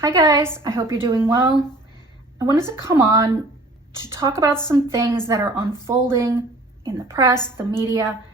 Hi guys, I hope you're doing well. I wanted to come on to talk about some things that are unfolding in the press, the media,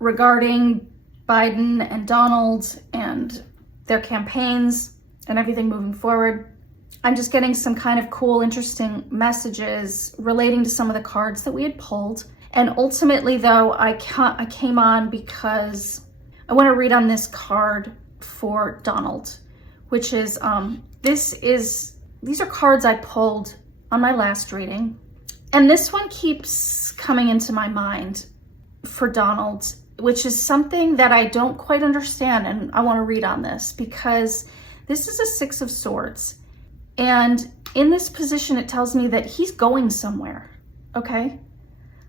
regarding Biden and Donald and their campaigns and everything moving forward. I'm just getting some kind of cool, interesting messages relating to some of the cards that we had pulled. And ultimately though, I came on because I want to read on this card for Donald, which is, these are cards I pulled on my last reading. And this one keeps coming into my mind for Donald, which is something that I don't quite understand. And I want to read on this because this is a Six of Swords. And in this position, it tells me that he's going somewhere, okay?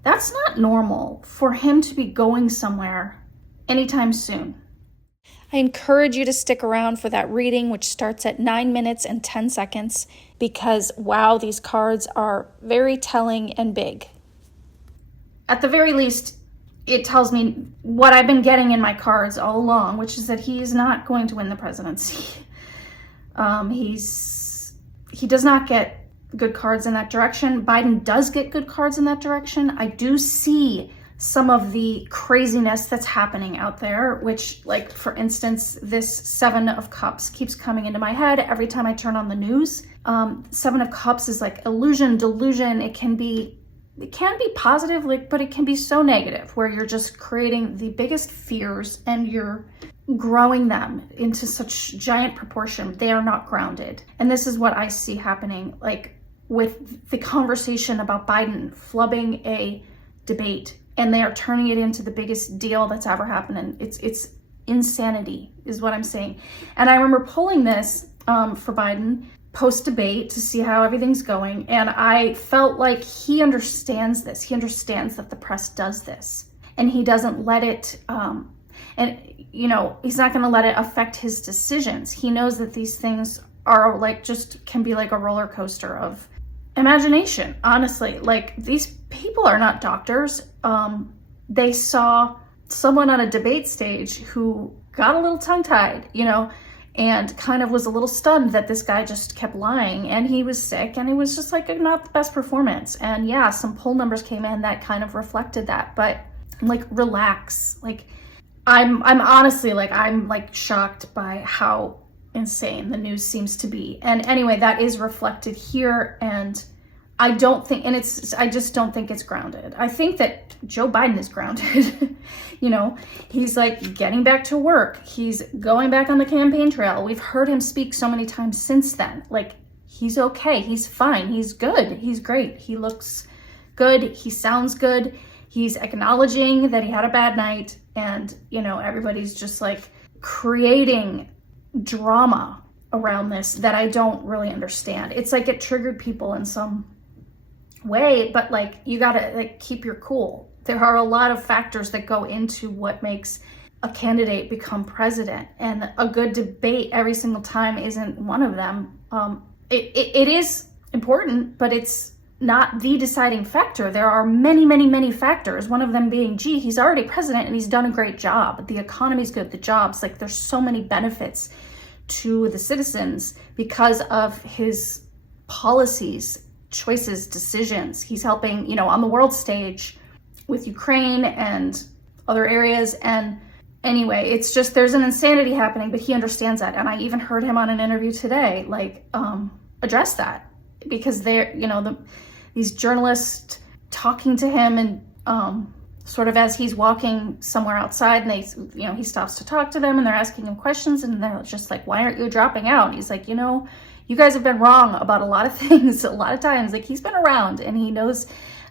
That's not normal for him to be going somewhere anytime soon. I encourage you to stick around for that reading, which starts at 9 minutes and 10 seconds, because wow, these cards are very telling and big. At the very least, it tells me what I've been getting in my cards all along, which is that he is not going to win the presidency. He does not get good cards in that direction. Biden does get good cards in that direction. I do see some of the craziness that's happening out there, which, like, for instance, this Seven of Cups keeps coming into my head every time I turn on the news. Seven of Cups is like illusion, delusion. It can be positive, but it can be so negative, where you're just creating the biggest fears and you're growing them into such giant proportion. They are not grounded. And this is what I see happening, like with the conversation about Biden flubbing a debate, and they are turning it into the biggest deal that's ever happened. And it's insanity is what I'm saying. And I remember pulling this for Biden post-debate to see how everything's going. And I felt like he understands this. He understands that the press does this. And he doesn't let it, he's not gonna let it affect his decisions. He knows that these things are can be like a roller coaster of imagination, honestly. Like, these people are not doctors. They saw someone on a debate stage who got a little tongue-tied, and kind of was a little stunned that this guy just kept lying, and he was sick, and it was just like not the best performance. And yeah, some poll numbers came in that kind of reflected that, but relax. I'm honestly, I'm shocked by how insane the news seems to be. And anyway, that is reflected here, and I just don't think it's grounded. I think that Joe Biden is grounded. He's getting back to work. He's going back on the campaign trail. We've heard him speak so many times since then. He's okay. He's fine. He's good. He's great. He looks good. He sounds good. He's acknowledging that he had a bad night, and, everybody's just creating drama around this that I don't really understand. It's it triggered people in some way, but you gotta keep your cool. There are a lot of factors that go into what makes a candidate become president, and a good debate every single time isn't one of them. It is important, but it's not the deciding factor. There are many, many, many factors, one of them being, he's already president and he's done a great job. The economy's good, the jobs, there's so many benefits to the citizens because of his policies, choices, decisions. He's helping, on the world stage with Ukraine and other areas. And anyway, it's just, there's an insanity happening, but he understands that. And I even heard him on an interview today, address that, because they're, these journalists talking to him, and sort of as he's walking somewhere outside, and they, he stops to talk to them, and they're asking him questions, and they're just why aren't you dropping out? And he's like, you guys have been wrong about a lot of things, a lot of times. He's been around, and he knows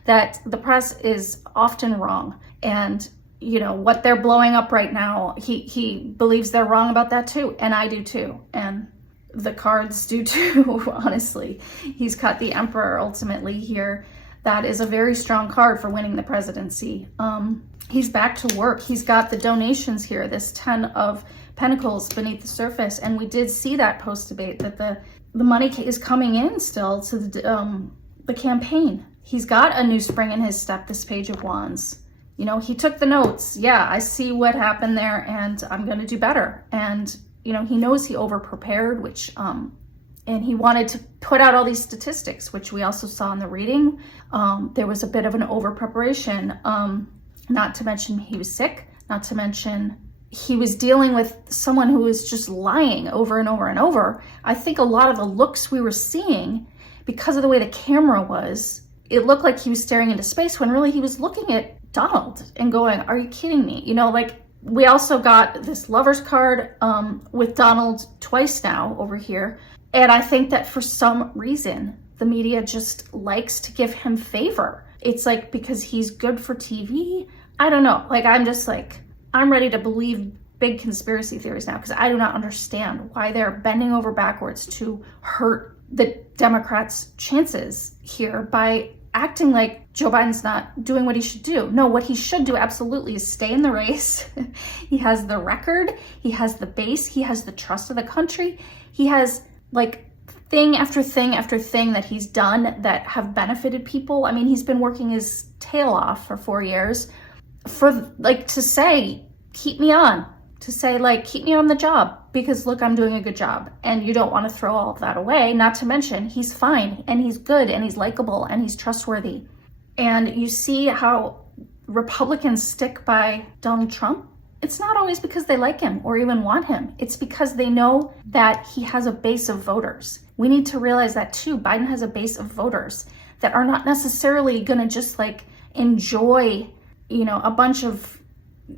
that the press is often wrong. And, what they're blowing up right now, he believes they're wrong about that too. And I do too. And the cards do too, honestly. He's got the Emperor ultimately here. That is a very strong card for winning the presidency. He's back to work. He's got the donations here, this 10 of Pentacles beneath the surface. And we did see that post-debate, that the money is coming in still to the campaign. He's got a new spring in his step, this Page of Wands. He took the notes. Yeah, I see what happened there, and I'm going to do better. And, he knows he over-prepared, which And he wanted to put out all these statistics, which we also saw in the reading. There was a bit of an over preparation, not to mention he was sick, not to mention he was dealing with someone who was just lying over and over and over. I think a lot of the looks we were seeing, because of the way the camera was, it looked like he was staring into space when really he was looking at Donald and going, are you kidding me? You know, like, we also got this lover's card with Donald twice now over here. And I think that for some reason, the media just likes to give him favor. It's like because he's good for TV. I don't know. Like, I'm just like, I'm ready to believe big conspiracy theories now because I do not understand why they're bending over backwards to hurt the Democrats' chances here by acting like Joe Biden's not doing what he should do. No, what he should do absolutely is stay in the race. He has the record, he has the base, he has the trust of the country. He has like thing after thing after thing that he's done that have benefited people. I mean, he's been working his tail off for 4 years for like to say, keep me on, to say like, keep me on the job because look, I'm doing a good job. And you don't want to throw all of that away. Not to mention he's fine and he's good and he's likable and he's trustworthy. And you see how Republicans stick by Donald Trump. It's not always because they like him or even want him. It's because they know that he has a base of voters. We need to realize that too. Biden has a base of voters that are not necessarily going to just like enjoy, you know, a bunch of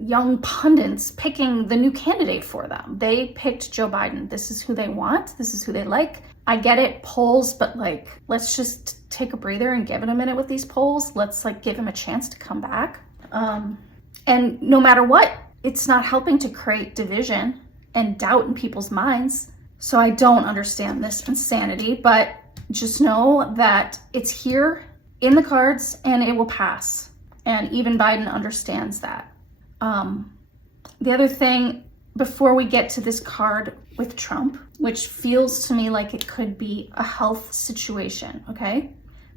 young pundits picking the new candidate for them. They picked Joe Biden. This is who they want. This is who they like. I get it, polls, but like, let's just take a breather and give it a minute with these polls. Let's like give him a chance to come back. And no matter what, it's not helping to create division and doubt in people's minds. So I don't understand this insanity, but just know that it's here in the cards and it will pass. And even Biden understands that. The other thing, before we get to this card with Trump, which feels to me like it could be a health situation, okay,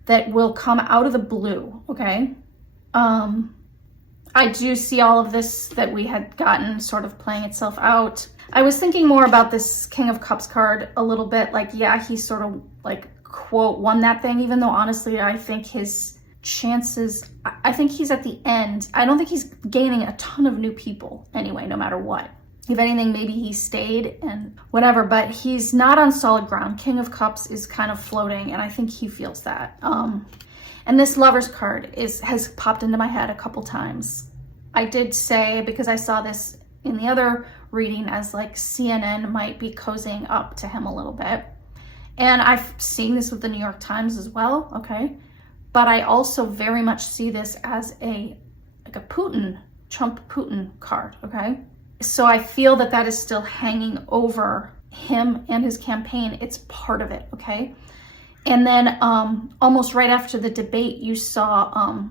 that will come out of the blue, okay? I do see all of this that we had gotten sort of playing itself out. I was thinking more about this King of Cups card a little bit, like, yeah, he sort of like, quote, won that thing, even though honestly, I think his chances, I think he's at the end. I don't think he's gaining a ton of new people anyway, no matter what. If anything, maybe he stayed and whatever, but he's not on solid ground. King of Cups is kind of floating, and I think he feels that. And this Lover's card has popped into my head a couple times. I did say, because I saw this in the other reading, as like CNN might be cozying up to him a little bit. And I've seen this with the New York Times as well, okay? But I also very much see this as a Putin, Trump-Putin card, okay? So I feel that that is still hanging over him and his campaign. It's part of it, okay? And then almost right after the debate, you saw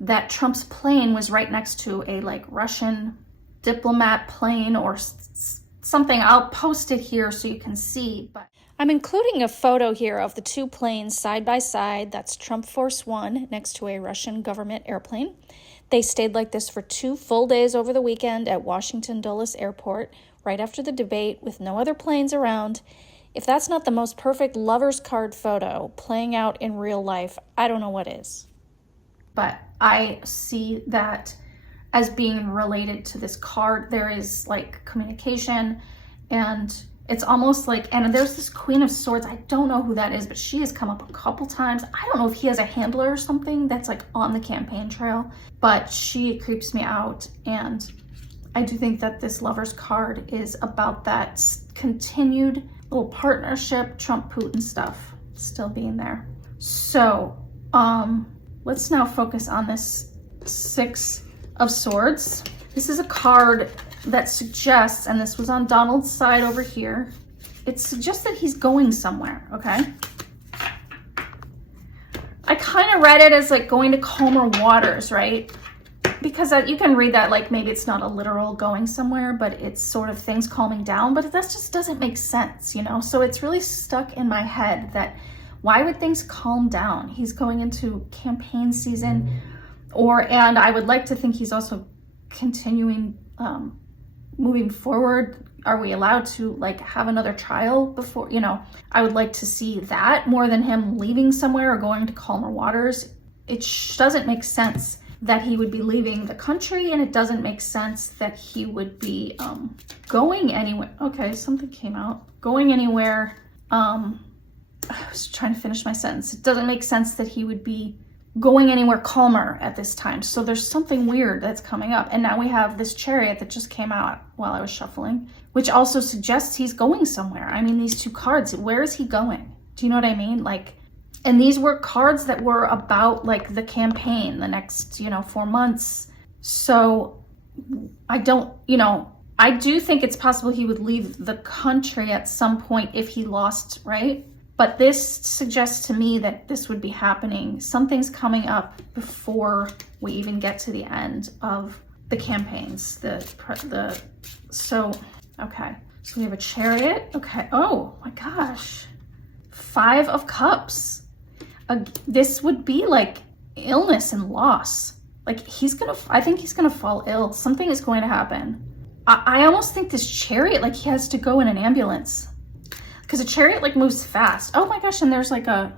that Trump's plane was right next to a like Russian diplomat plane or something. I'll post it here so you can see, but I'm including a photo here of the two planes side by side. That's Trump Force One next to a Russian government airplane. They stayed like this for 2 full days over the weekend at Washington Dulles Airport, right after the debate with no other planes around. If that's not the most perfect lover's card photo playing out in real life, I don't know what is. But I see that as being related to this card. There is like communication, and it's almost like, and there's this Queen of Swords. I don't know who that is, but she has come up a couple times. I don't know if he has a handler or something that's like on the campaign trail, but she creeps me out. And I do think that this Lover's card is about that continued little partnership, Trump-Putin stuff still being there. So let's now focus on this Six of Swords. This is a card that suggests, and this was on Donald's side over here, it suggests that he's going somewhere, okay? I kind of read it as like going to calmer waters, right? Because you can read that like maybe it's not a literal going somewhere, but it's sort of things calming down, but that just doesn't make sense, you know? So it's really stuck in my head that why would things calm down? He's going into campaign season, and I would like to think he's also continuing moving forward, are we allowed to like have another child before, you know, I would like to see that more than him leaving somewhere or going to calmer waters. It doesn't make sense that he would be leaving the country, and it doesn't make sense that he would be going anywhere. Okay, something came out. Going anywhere. I was trying to finish my sentence. It doesn't make sense that he would be going anywhere calmer at this time. So there's something weird that's coming up. And now we have this chariot that just came out while I was shuffling, which also suggests he's going somewhere. I mean, these two cards, where is he going? Do you know what I mean? Like, and these were cards that were about like the campaign, the next, you know, 4 months. So I don't, you know, I do think it's possible he would leave the country at some point if he lost, right? But this suggests to me that this would be happening. Something's coming up before we even get to the end of the campaigns. So, okay. So we have a chariot. Okay. Oh my gosh. 5 of Cups. This would be like illness and loss. Like I think he's gonna fall ill. Something is going to happen. I almost think this chariot, like he has to go in an ambulance. Because a chariot like moves fast. Oh my gosh, and there's like my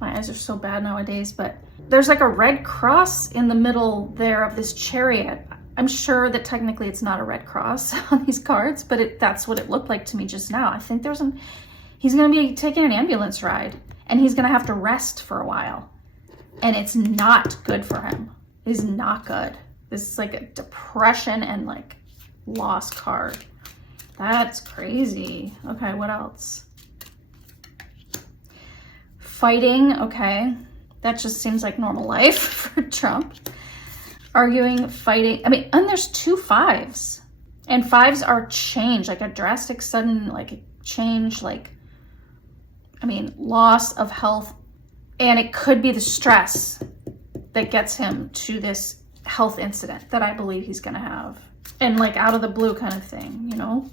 eyes are so bad nowadays, but there's like a red cross in the middle there of this chariot. I'm sure that technically it's not a red cross on these cards, but that's what it looked like to me just now. I think he's gonna be taking an ambulance ride, and he's gonna have to rest for a while. And it's not good for him. It's not good. This is like a depression and like loss card. That's crazy. Okay, what else? Fighting, okay. That just seems like normal life for Trump. Arguing, fighting. I mean, and there's 2 5s. And 5s are change, like a drastic, sudden, like change, like, I mean, loss of health. And it could be the stress that gets him to this health incident that I believe he's gonna have. And like out of the blue kind of thing, you know?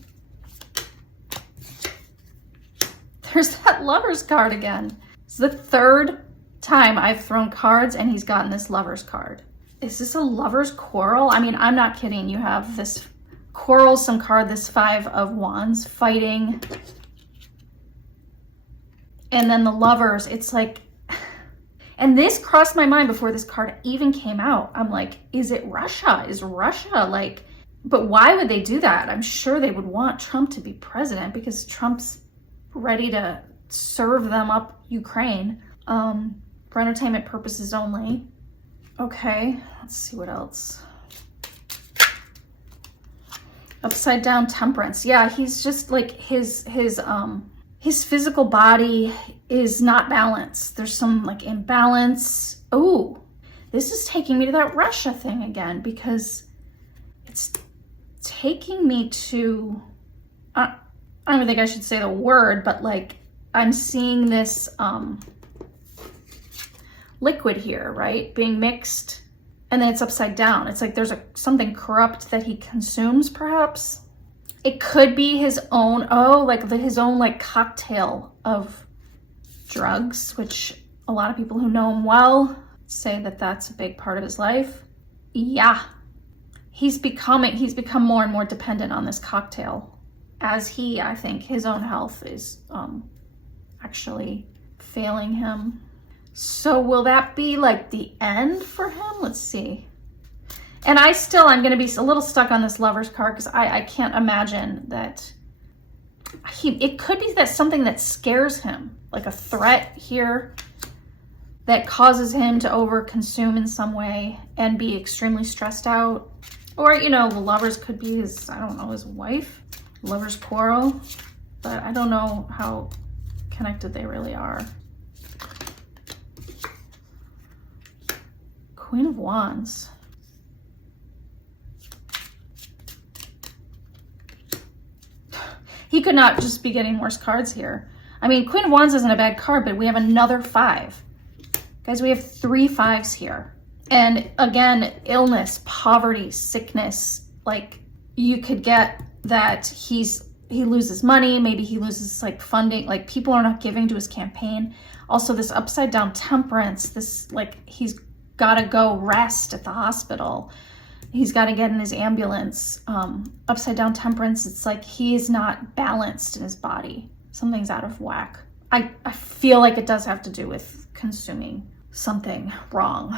There's that Lover's card again. It's the 3rd time I've thrown cards and he's gotten this Lover's card. Is this a Lover's quarrel? I mean, I'm not kidding. You have this quarrelsome card, this 5 of Wands, fighting. And then the Lovers, it's like, and this crossed my mind before this card even came out. I'm like, is it Russia? Is Russia like, but why would they do that? I'm sure they would want Trump to be president because Trump's ready to serve them up Ukraine for entertainment purposes only. Okay, let's see what else. Upside down Temperance. Yeah, he's just like his physical body is not balanced. There's some like imbalance. Oh, this is taking me to that Russia thing again because it's taking me to, I don't even think I should say the word, but like I'm seeing this liquid here, right? Being mixed, and then it's upside down. It's like there's something corrupt that he consumes, perhaps. It could be his own, his own like cocktail of drugs, which a lot of people who know him well say that that's a big part of his life. Yeah, he's become more and more dependent on this cocktail as I think his own health is actually failing him. So will that be like the end for him? Let's see. And I'm going to be a little stuck on this Lover's card because I can't imagine that it could be that something that scares him, like a threat here that causes him to overconsume in some way and be extremely stressed out. Or, you know, the Lovers could be his wife, Lover's quarrel, but I don't know how connected they really are. Queen of Wands. He could not just be getting worse cards here. I mean, Queen of Wands isn't a bad card, but we have another 5. Guys, we have 3 5s here. And again, illness, poverty, sickness. Like, you could get that he loses money. Maybe he loses like funding. Like, people are not giving to his campaign. Also, this upside down Temperance. This, like, he's got to go rest at the hospital. He's got to get in his ambulance. Upside down temperance, it's like he is not balanced in his body. Something's out of whack. I feel like it does have to do with consuming something wrong.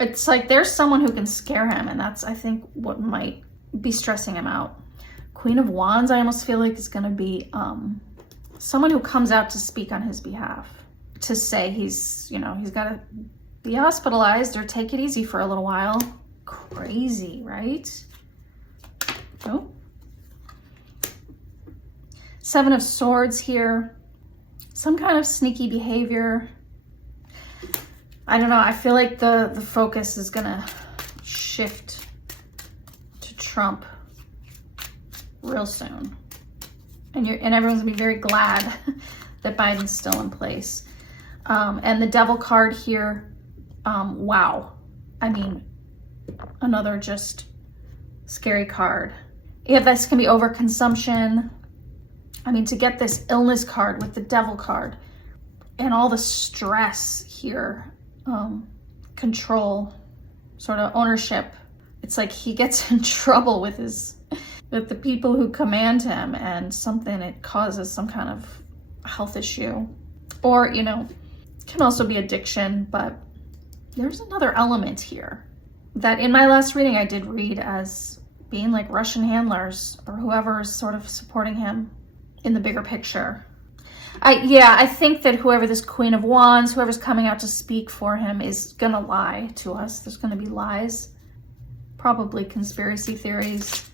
It's like there's someone who can scare him, and that's, I think, what might be stressing him out. Queen of Wands, I almost feel like is going to be someone who comes out to speak on his behalf, to say he's got to be hospitalized or take it easy for a little while. Crazy, right? Oh. Seven of Swords here. Some kind of sneaky behavior. I don't know. I feel like the focus is going to shift to Trump real soon. And everyone's going to be very glad that Biden's still in place. And the Devil card here, wow. I mean, another just scary card. Yeah, this can be overconsumption. I mean, to get this illness card with the Devil card and all the stress here, control, sort of ownership. It's like he gets in trouble with the people who command him, and it causes some kind of health issue. Or, it can also be addiction, but there's another element here that in my last reading I did read as being like Russian handlers or whoever is sort of supporting him in the bigger picture. I think that whoever this Queen of Wands, whoever's coming out to speak for him, is gonna lie to us. There's gonna be lies, probably conspiracy theories.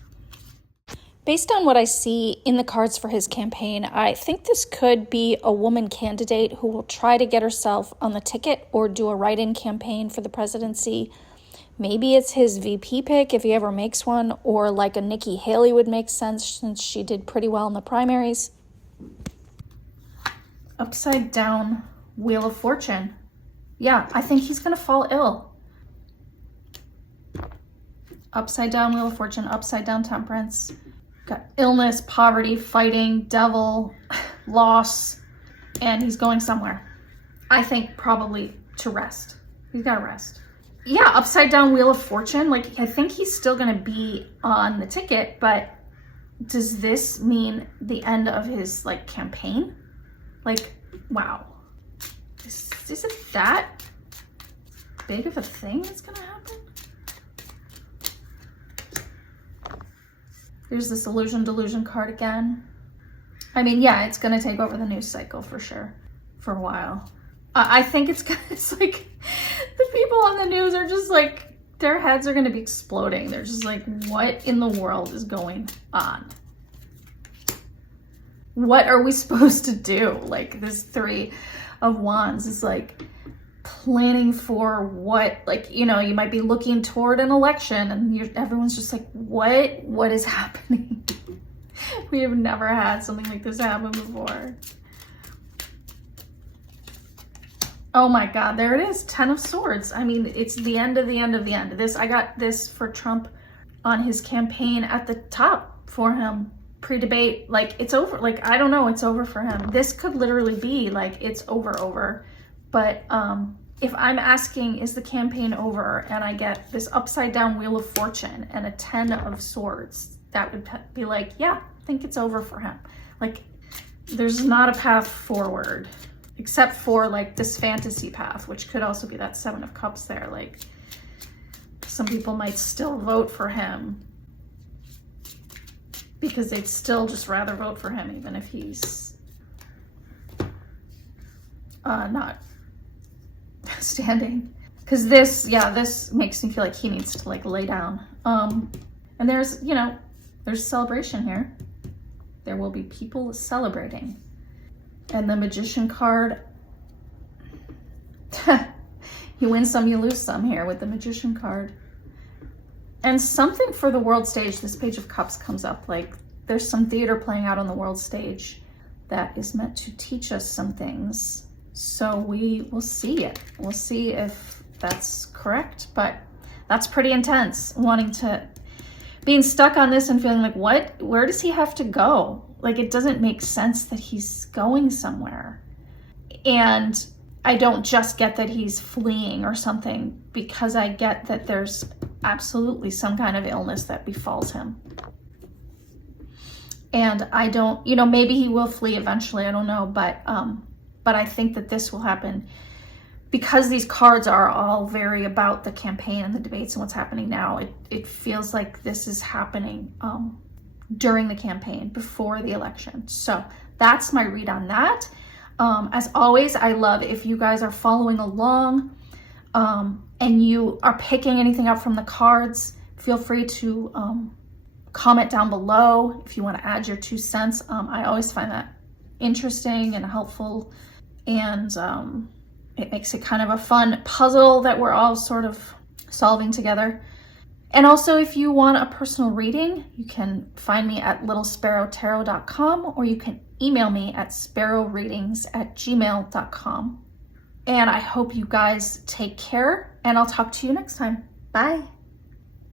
Based on what I see in the cards for his campaign, I think this could be a woman candidate who will try to get herself on the ticket or do a write-in campaign for the presidency. Maybe it's his VP pick if he ever makes one, or like a Nikki Haley would make sense since she did pretty well in the primaries. Upside down Wheel of Fortune. Yeah, I think he's gonna fall ill. Upside down Wheel of Fortune, upside down Temperance. Got illness, poverty, fighting, devil, loss, and he's going somewhere. I think probably to rest. He's gotta rest. Yeah, upside down Wheel of Fortune. Like, I think he's still gonna be on the ticket, but does this mean the end of his campaign? Like, wow. Is it that big of a thing that's gonna happen? There's this Delusion card again. I mean, yeah, it's gonna take over the news cycle for sure, for a while. I think it's like the people on the news are just like, their heads are gonna be exploding. They're just like, what in the world is going on? What are we supposed to do? Like, this Three of Wands is like planning for what, you might be looking toward an election and everyone's just like, what is happening? We have never had something like this happen before. Oh my God, there it is, 10 of Swords. I mean, it's the end of the end of the end. I got this for Trump on his campaign at the top for him, pre-debate. Like, it's over. Like, I don't know, it's over for him. This could literally be like, it's over. But if I'm asking, is the campaign over, and I get this upside down Wheel of Fortune and a 10 of Swords, that would be like, yeah, I think it's over for him. Like, there's not a path forward. Except for this fantasy path, which could also be that Seven of Cups there. Like, some people might still vote for him because they'd still just rather vote for him even if he's not standing. Because this makes me feel like he needs to lay down. And there's celebration here. There will be people celebrating. And the Magician card, you win some, you lose some here with the Magician card. And something for the world stage, this Page of Cups comes up, like there's some theater playing out on the world stage that is meant to teach us some things. So we will see it. We'll see if that's correct, but that's pretty intense, being stuck on this and feeling like, where does he have to go? Like, it doesn't make sense that he's going somewhere. And I don't just get that he's fleeing or something, because I get that there's absolutely some kind of illness that befalls him. And I don't, you know, maybe he will flee eventually, I don't know, but I think that this will happen because these cards are all very about the campaign and the debates and what's happening now. It feels like this is happening during the campaign, before the election. So that's my read on that. As always, I love if you guys are following along and you are picking anything up from the cards. Feel free to comment down below if you want to add your 2 cents. I always find that interesting and helpful, and it makes it kind of a fun puzzle that we're all sort of solving together. And also, if you want a personal reading, you can find me at littlesparrowtarot.com, or you can email me at SparrowReadings@gmail.com. And I hope you guys take care, and I'll talk to you next time. Bye.